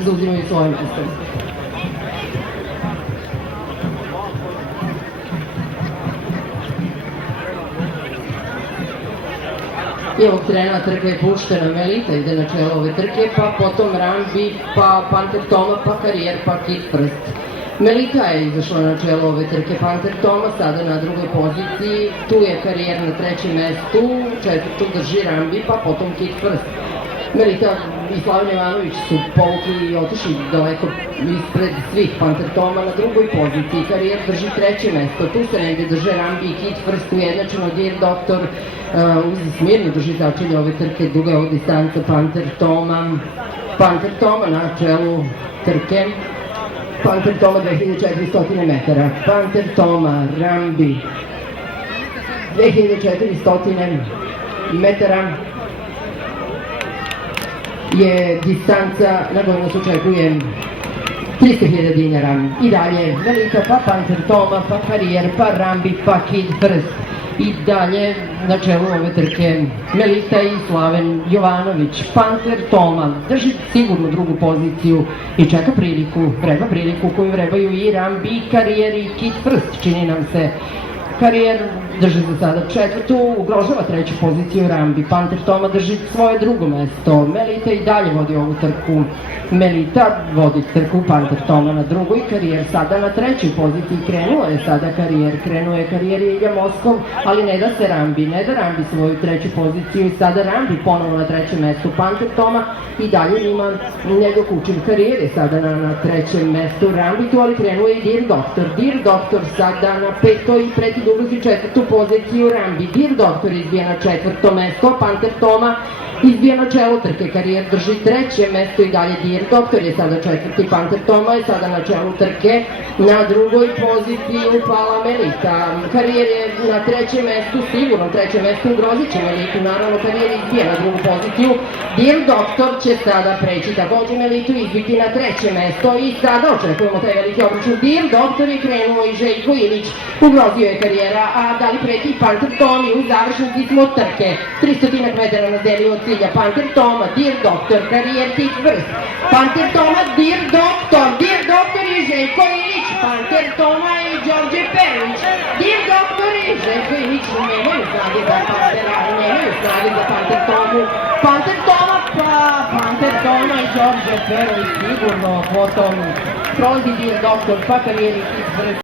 zauzimaju svoje mesto. I ovog trena trka je puštena, Melita ide na čelo ove trke, pa potom Rambi, pa Panter Toma, pa Karijer, pa Kit Prst. Melita je izašla na čelo ove trke, Panter Toma sada na drugoj poziciji, tu je Karijer na trećem mestu, četvrtu drži Rambi, pa potom Kit Prst. Melita i Slaven Jovanović su povukli i otišli daleko ispred svih. Panter Toma na drugoj poziciji, Karijer drži treće mesto, tu se negde drže Rambi i Kit Prst, ujednačeno Dear Doktor Uzi Smirno drži začelje ove trke, duga je ovo distanca Panter Toma na čelu trke, Panter Toma 2400 metara, Panter Toma, Rambi 2400 metara je distanca na kojoj nas očekuje 300.000 dinara. I dalje Melita, pa Panter Toma, pa Karijer, pa Rambi, pa Kit Prst. I dalje na čelu ove trke Melita i Slaven Jovanović. Panter Toma drži sigurno drugu poziciju i čeka priliku koju vrebaju i Rambi, i Karijer i Kit Prst, čini nam se. Karijer drži za sada četvrtu, ugrožava treću poziciju Rambi. Panter Toma drži svoje drugo mesto. Melita i dalje vodi ovu trku. Melita vodi trku, Panter Toma na drugoj, Karijer sada na trećoj poziciji. Krenuo je sada Karijer i Ilja Moskov, ali ne da se Rambi, ne da Rambi svoju treću poziciju i sada Rambi ponovo na trećem mestu. Panter Toma i dalje ima nedokučen. Karijer je sada na trećem mestu Rambi tu, ali krenuo je i Dear Doktor sada na petoj i preti ugrozi četvrtu poziciju Rambi. Dear Doktor izbija na četvrto mesto, Panter Toma izbija na čelo trke, Karijer drži treće mesto i dalje Dear Doktor je sada četvrti, Panter Toma je sada na čelu trke, na drugoj poziciji upala Melita. Karijer je na trećem mestu, sigurno treće mesto ugrozit će Melitu, naravno Karijer izbija na drugu poziciju, Dear Doktor će sada preći takođe Melitu, izbiti na treće mesto i sada očekujemo taj veliki obračun. Dear Doktor je krenuo i Željko Ilić ugrozio je Karijera, a da li preti Panter Tomi u završnici smo trke. 300 metara nas deli od cilja. Panter Toma, Dear Doktor, Karijer, Kit Prst. Panter Toma, Dear Doktor i Željko Ilić. Panter Toma i Đorđe Perović. Dear Doktor i Željko Ilić nemaju snage za Pantera, nemaju snage za Panter Tomu. Panter Toma, pa Panter Toma i Đorđe Perović sigurno potom prolazi Dear Doktor, pa Karijer i Kit Prst.